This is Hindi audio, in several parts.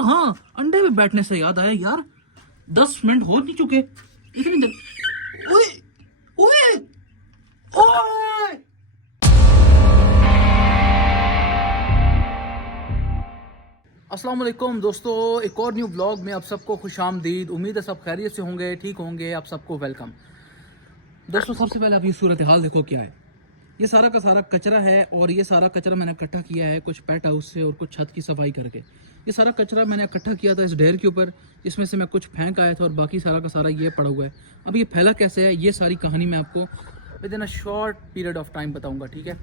और हाँ, अंडे में बैठने से याद आया यार, 10 मिनट हो नहीं चुके, इतनी देर। ओए ओए ओए, अस्सलाम वालेकुम दोस्तों, एक और न्यू ब्लॉग में आप सबको खुशामदीद। उम्मीद है सब खैरियत से होंगे, ठीक होंगे। आप सबको वेलकम। दोस्तों सबसे पहले आप ये सूरत हाल देखो क्या है। ये सारा का सारा कचरा है और ये सारा कचरा मैंने इकट्ठा किया है कुछ पेट हाउस से और कुछ छत की सफाई करके। ये सारा कचरा मैंने इकट्ठा किया था इस ढेर के ऊपर, इसमें से मैं कुछ फेंक आया था और बाकी सारा का सारा ये पड़ा हुआ है। अब ये फैला कैसे है, ये सारी कहानी मैं आपको with in a short period of time बताऊँगा, ठीक है।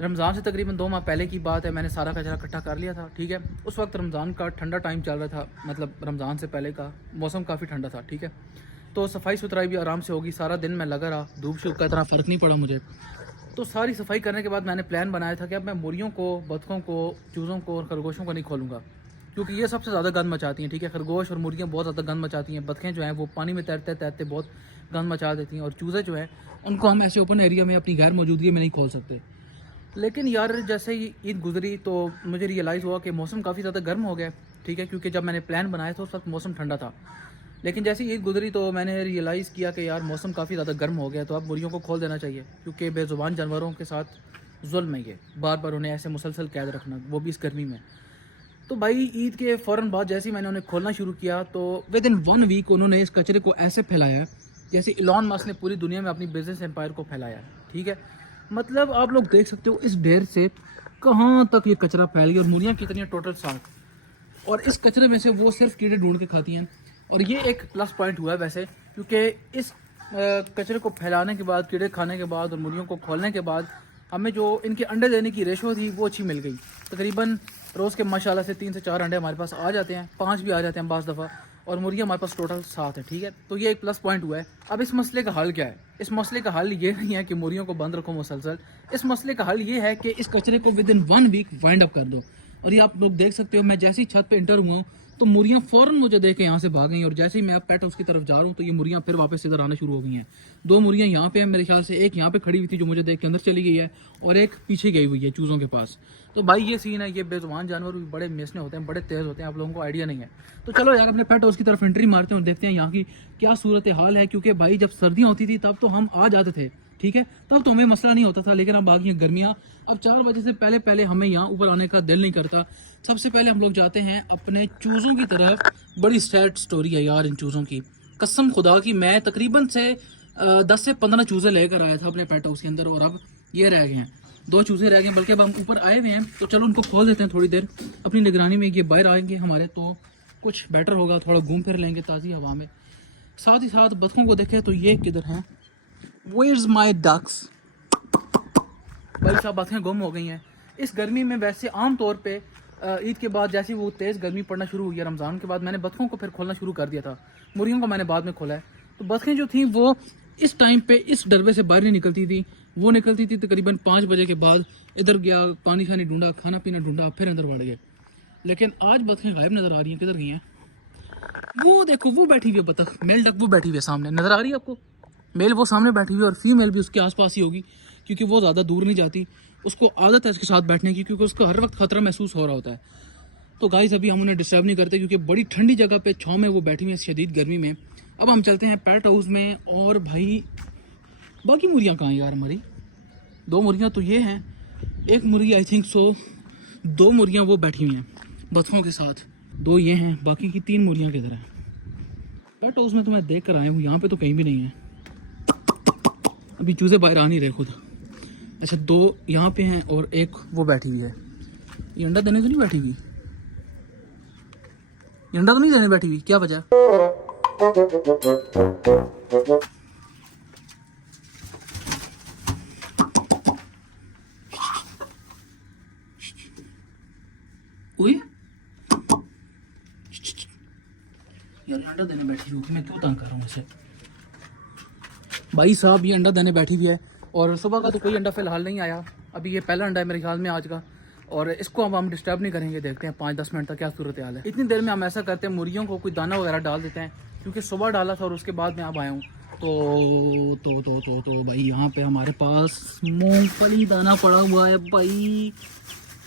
रमज़ान से तकरीबन 2 माह पहले की बात है, मैंने सारा कचरा इकट्ठा कर लिया था, ठीक है। उस वक्त रमज़ान का ठंडा टाइम चल रहा था, मतलब रमज़ान से पहले का मौसम काफ़ी ठंडा था, ठीक है। तो सफाई सुथराई भी आराम से होगी, सारा दिन मैं लगा रहा, धूप शूप का इतना फ़र्क नहीं पड़ा मुझे। तो सारी सफाई करने के बाद मैंने प्लान बनाया था कि अब मैं मुर्गियों को, बतखों को, चूज़ों को और खरगोशों को नहीं खोलूँगा, क्योंकि ये सबसे ज़्यादा गंद मचाती हैं, ठीक है। खरगोश और मुर्गियाँ बहुत ज़्यादा गंद मचाती हैं, बतखें जो हैं वो पानी में तैरते तैरते बहुत गंद मचा देती हैं, और चूज़े जो हैं उनको हम ऐसे ओपन एरिया में अपनी गैर मौजूदगी में नहीं खोल सकते। लेकिन यार जैसे ही ईद गुजरी तो मुझे रियलाइज़ हुआ कि मौसम काफ़ी ज़्यादा गर्म हो गया, ठीक है, क्योंकि जब मैंने प्लान बनाया था उस वक्त मौसम ठंडा था। लेकिन जैसे ईद गुजरी तो मैंने रियलाइज़ किया कि यार मौसम काफ़ी ज़्यादा गर्म हो गया, तो अब मुर्गियों को खोल देना चाहिए, क्योंकि बेज़ुबान जानवरों के साथ जुल्म है ये, बार बार उन्हें ऐसे मुसलसल कैद रखना, वो भी इस गर्मी में। तो भाई ईद के फ़ौरन बाद जैसे ही मैंने उन्हें खोलना शुरू किया तो विद इन 1 वीक उन्होंने इस कचरे को ऐसे फैलाया जैसे इलॉन मस्क ने पूरी दुनिया में अपनी बिजनेस एम्पायर को फैलाया, ठीक है। मतलब आप लोग देख सकते हो इस ढेर से कहाँ तक ये कचरा फैल गया, और मुर्गियाँ कितनी हैं, टोटल 7। और इस कचरे में से वो सिर्फ कीड़े ढूंढ के खाती हैं, और ये एक प्लस पॉइंट हुआ है वैसे, क्योंकि इस कचरे को फैलाने के बाद, कीड़े खाने के बाद और मुर्गियों को खोलने के बाद हमें जो इनके अंडे देने की रेशो थी वो अच्छी मिल गई। तकरीबन रोज़ के माशाल्लाह से 3 से 4 अंडे हमारे पास आ जाते हैं, 5 भी आ जाते हैं बाज़ दफ़ा, और मुर्गियाँ हमारे पास टोटल 7 है, ठीक है। तो ये एक प्लस पॉइंट हुआ है। अब इस मसले का हल क्या है? इस मसले का हल ये नहीं है कि मुर्गियों को बंद रखो मुसलसल, इस मसले का हल ये है कि इस कचरे को within 1 week wind up कर दो। और ये आप लोग देख सकते हो, मैं जैसे ही छत पे इंटर हुआ हूँ तो मुर्गियाँ फ़ौरन मुझे देख के यहाँ से भाग गई, और जैसे ही मैं पेट हाउस की तरफ जा रहा हूँ तो ये मुर्गियाँ फिर वापस इधर आना शुरू हो गई हैं। 2 मुर्गियाँ यहाँ पे हैं मेरे ख्याल से, एक यहाँ पे खड़ी हुई थी जो मुझे देख के अंदर चली गई है, और एक पीछे गई हुई है चूज़ों के पास। तो भाई ये सीन है, ये बेजुबान जानवर भी बड़े मेसने होते हैं, बड़े तेज़ होते हैं, आप लोगों को आइडिया नहीं है। तो चलो यार अपने पेट हाउस की तरफ एंट्री मारते हैं और देखते हैं यहाँ की क्या सूरत हाल है, क्योंकि भाई जब सर्दियाँ होती थी तब तो हम आ जाते थे, ठीक है, तब तो हमें मसला नहीं होता था। लेकिन अब आ गई गर्मियाँ, अब 4 बजे से पहले पहले हमें यहाँ ऊपर आने का दिल नहीं करता। सबसे पहले हम लोग जाते हैं अपने चूज़ों की तरफ। बड़ी सैड स्टोरी है यार इन चूज़ों की, कसम खुदा की। मैं तकरीबन से 10 से 15 चूज़े लेकर आया था अपने पेट हाउस के अंदर, और अब ये रह गए हैं, 2 चूज़े रह गए, बल्कि अब हम ऊपर आए हुए हैं। तो चलो उनको खोल देते हैं थोड़ी देर अपनी निगरानी में। ये बाहर आएंगे हमारे तो कुछ बेटर होगा, थोड़ा घूम फिर लेंगे ताज़ी हवा में। साथ ही साथ बतखों को देखें तो ये किधर हैं, वेयर्स माई डक्स। भाई साहब बतखें गुम हो गई हैं इस गर्मी में। वैसे आम तौर पे ईद के बाद जैसे वो तेज़ गर्मी पड़ना शुरू हुई है रमज़ान के बाद, मैंने बतखों को फिर खोलना शुरू कर दिया था, मुर्गियों को मैंने बाद में खोला है। तो बतखें जो थी वो इस टाइम पे इस डरबे से बाहर नहीं निकलती थी, वो निकलती थी तकरीबन 5 बजे के बाद। इधर गया, पानी शानी ढूंढा, खाना पीना ढूंढा, फिर अंदर बढ़ गए। लेकिन आज बतखें गायब नज़र आ रही हैं, किधर गई हैं? वो देखो वो बैठी हुई है बतख, मेल डक वो बैठी हुई है सामने, नज़र आ रही है आपको? मेल वो सामने बैठी हुई है और फीमेल भी उसके आसपास ही होगी, क्योंकि वो ज़्यादा दूर नहीं जाती, उसको आदत है इसके साथ बैठने की, क्योंकि उसको हर वक्त खतरा महसूस हो रहा होता है। तो गाइस अभी हम उन्हें डिस्टर्ब नहीं करते, क्योंकि बड़ी ठंडी जगह पे छाँव में वो बैठी हुई है शदीद गर्मी में। अब हम चलते हैं पेट हाउस में। और भाई बाकी मुर्गियाँ कहाँ हैं यार हमारी? 2 मुर्गियाँ तो ये हैं, एक मुर्गी आई थिंक सो 2 मुर्गियाँ वो बैठी हुई हैं बतखों के साथ, 2 ये हैं, बाकी की 3 मुर्गियाँ किधर हैं? पेट हाउस में तो मैं देख कर आया हूँ, यहाँ पे तो कहीं भी नहीं है। अभी चूज़े बाहर आ नहीं रहे खुद। अच्छा 2 यहाँ पे हैं और एक वो बैठी हुई है। ये अंडा देने तो नहीं बैठी हुई? ये अंडा तो नहीं देने बैठी हुई, क्या वजह? यार अंडा देने बैठी हुई, मैं क्यों तंग कर रहा हूँ इसे? भाई साहब ये अंडा देने बैठी हुई है, और सुबह का तो कोई अंडा फिलहाल नहीं आया, अभी ये पहला अंडा है मेरे ख्याल में आज का, और इसको अब हम डिस्टर्ब नहीं करेंगे, देखते हैं 5-10 मिनट तक क्या सूरत हाल है। इतनी देर में हम ऐसा करते हैं, मुर्गियों को कोई दाना वगैरह डाल देते हैं, क्योंकि सुबह डाला था और उसके बाद मैं अब आया हूँ। तो भाई यहाँ पे हमारे पास मूंगफली दाना पड़ा हुआ है भाई,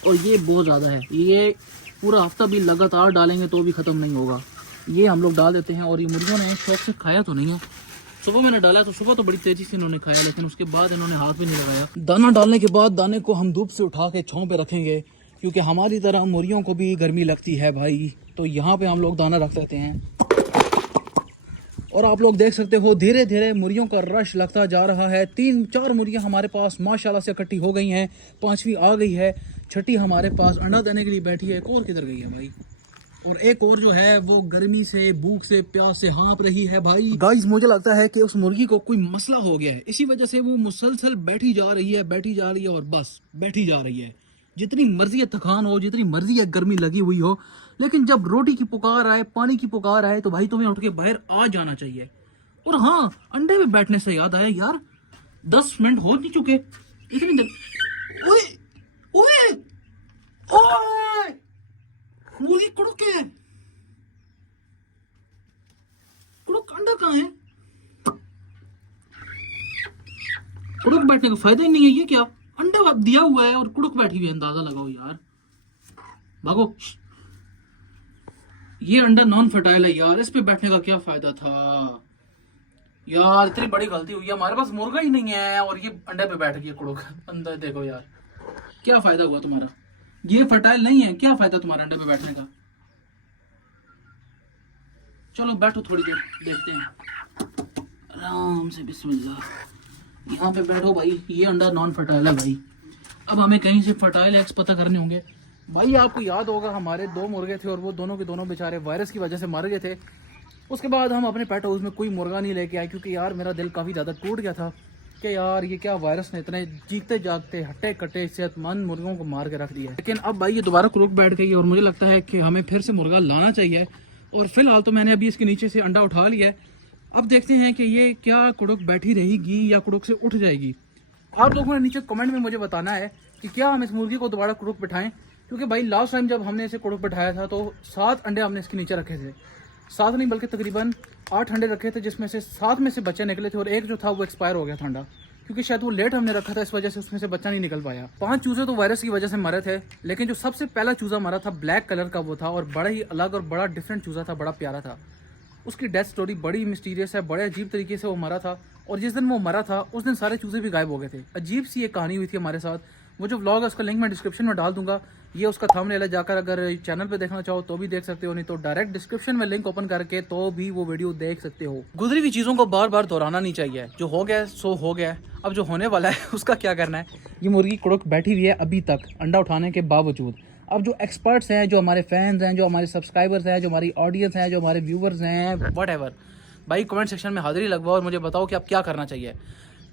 और ये बहुत ज़्यादा है, ये पूरा हफ्ता भी लगातार डालेंगे तो भी ख़त्म नहीं होगा। ये हम लोग डाल देते हैं और ये मुर्गियों ने शौक से खाया तो नहीं है। सुबह मैंने डाला तो सुबह तो बड़ी तेज़ी से इन्होंने खाया, लेकिन उसके बाद इन्होंने हाथ भी नहीं लगाया। दाना डालने के बाद दाने को हम धूप से उठा के छाँव पे रखेंगे, क्योंकि हमारी तरह मुर्गियों को भी गर्मी लगती है भाई। तो यहाँ पे हम लोग दाना रख देते हैं और आप लोग देख सकते हो धीरे धीरे मुर्गियों का रश लगता जा रहा है। 3-4 मुर्गियाँ हमारे पास माशाल्लाह से इकट्ठी हो गई हैं, 5वीं आ गई है, 6ठी हमारे पास अंडा देने के लिए बैठी है। एक और किधर गई है भाई? और एक और जो है वो गर्मी से, भूख से, प्यास से हाँप रही है भाई। गाइस मुझे लगता है कि उस मुर्गी को कोई मसला हो गया है, इसी वजह से वो मुसलसल बैठी जा रही है, बैठी जा रही है और बस बैठी जा रही है। जितनी मर्जी है थकान हो, जितनी मर्जी है गर्मी लगी हुई हो, लेकिन जब रोटी की पुकार आए, पानी की पुकार आए तो भाई तुम्हें उठ के बाहर आ जाना चाहिए। और हाँ, अंडे में बैठने से याद आया यार, 10 मिनट हो नहीं चुके, इतनी देर। ओए ओए ओए, मुर्गी कुड़ुक है, कुड़ुक अंडा कहाँ है? कुड़ुक बैठने का फायदा ही नहीं है। ये क्या अंडा दिया हुआ है और कुड़ुक बैठी हुई है, अंदाजा लगाओ यार। भागो, ये अंडा नॉन फर्टाइल है यार, इस पे बैठने का क्या फायदा था यार। इतनी बड़ी गलती हुई है, हमारे पास मुर्गा ही नहीं है और ये अंडे पे बैठ गई कुड़ुक। अंदर देखो यार, क्या फायदा हुआ तुम्हारा? ये फर्टाइल नहीं है, क्या फायदा तुम्हारा अंडे पे बैठने का? चलो बैठो थोड़ी देर, देखते हैं आराम से, बिस्मिल्लाह। यहाँ पे बैठो भाई, ये अंडा नॉन फर्टाइल है भाई। अब हमें कहीं से फर्टाइल एग्स पता करने होंगे भाई। आपको याद होगा हमारे 2 मुर्गे थे और वो दोनों के दोनों बेचारे वायरस की वजह से मर गए थे। उसके बाद हम अपने पेट हाउस में कोई मुर्गा नहीं लेके आए, क्योंकि यार मेरा दिल काफ़ी ज़्यादा टूट गया था कि यार ये क्या वायरस ने इतने जीते जागते हट्टे कट्टे सेहतमंद मुर्गों को मार के रख दिया है। लेकिन अब भाई ये दोबारा कुड़ुक बैठ गई और मुझे लगता है कि हमें फिर से मुर्गा लाना चाहिए। और फिलहाल तो मैंने अभी इसके नीचे से अंडा उठा लिया है। अब देखते हैं कि ये क्या कुड़ुक बैठी रहेगी या कुड़ुक से उठ जाएगी। आप लोगों ने नीचे कमेंट में मुझे बताना है कि क्या हम इस मुर्गी को दोबारा कुड़ुक बैठाएं, क्योंकि भाई लास्ट टाइम जब हमने इसे कुड़ुक बैठाया था तो 7 अंडे हमने इसके नीचे रखे थे। 7 नहीं बल्कि तकरीबन 8 अंडे रखे थे, जिसमें से 7 में से बच्चे निकले थे और एक जो था वो एक्सपायर हो गया था अंडा, क्योंकि शायद वो लेट हमने रखा था, इस वजह से उसमें से बच्चा नहीं निकल पाया। 5 चूजे तो वायरस की वजह से मरे थे, लेकिन जो सबसे पहला चूजा मरा था ब्लैक कलर का वो था और बड़ा ही अलग और बड़ा डिफरेंट चूजा था, बड़ा प्यारा था। उसकी डेथ स्टोरी बड़ी मिस्टीरियस है, बड़े अजीब तरीके से वो मरा था और जिस दिन वो मरा था उस दिन सारे चूजे भी गायब हो गए थे। अजीब सी एक कहानी हुई थी हमारे साथ। वो जो व्लॉग है उसका लिंक मैं डिस्क्रिप्शन में डाल दूंगा। ये उसका थंबनेल है, जाकर अगर चैनल पे देखना चाहो तो भी देख सकते हो, नहीं तो डायरेक्ट डिस्क्रिप्शन में लिंक ओपन करके तो भी वो वीडियो देख सकते हो। गुजरी हुई चीज़ों को बार बार दोहराना नहीं चाहिए, जो हो गया सो हो गया। अब जो होने वाला है उसका क्या करना है। ये मुर्गी कुड़ुक बैठी हुई है अभी तक अंडा उठाने के बावजूद। अब जो एक्सपर्ट्स हैं, जो हमारे फैंस हैं, जो हमारे सब्सक्राइबर्स हैं, जो हमारी ऑडियंस हैं, जो हमारे व्यूवर्स हैं, व्हाटएवर, भाई कमेंट सेक्शन में हाजिरी लगवाओ और मुझे बताओ कि अब क्या करना चाहिए।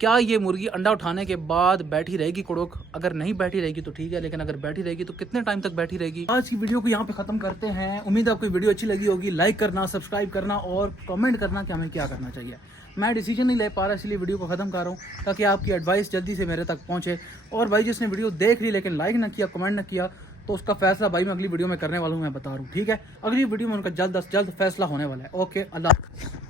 क्या ये मुर्गी अंडा उठाने के बाद बैठी रहेगी कुड़ुक? अगर नहीं बैठी रहेगी तो ठीक है, लेकिन अगर बैठी रहेगी तो कितने टाइम तक बैठी रहेगी? आज की वीडियो को यहाँ पे खत्म करते हैं। उम्मीद है आपको वीडियो अच्छी लगी होगी। लाइक करना, सब्सक्राइब करना और कमेंट करना कि हमें क्या करना चाहिए। मैं डिसीजन नहीं ले पा रहा, इसलिए वीडियो को खत्म कर रहा हूँ ताकि आपकी एडवाइस जल्दी से मेरे तक पहुँचे। और भाई जिसने वीडियो देख ली लेकिन लाइक ना किया, कमेंट ना किया, तो उसका फैसला भाई मैं अगली वीडियो में करने वाला हूँ, मैं बता रहा हूँ, ठीक है? अगली वीडियो में उनका जल्द अज जल्द फैसला होने वाला है। ओके, अल्लाह।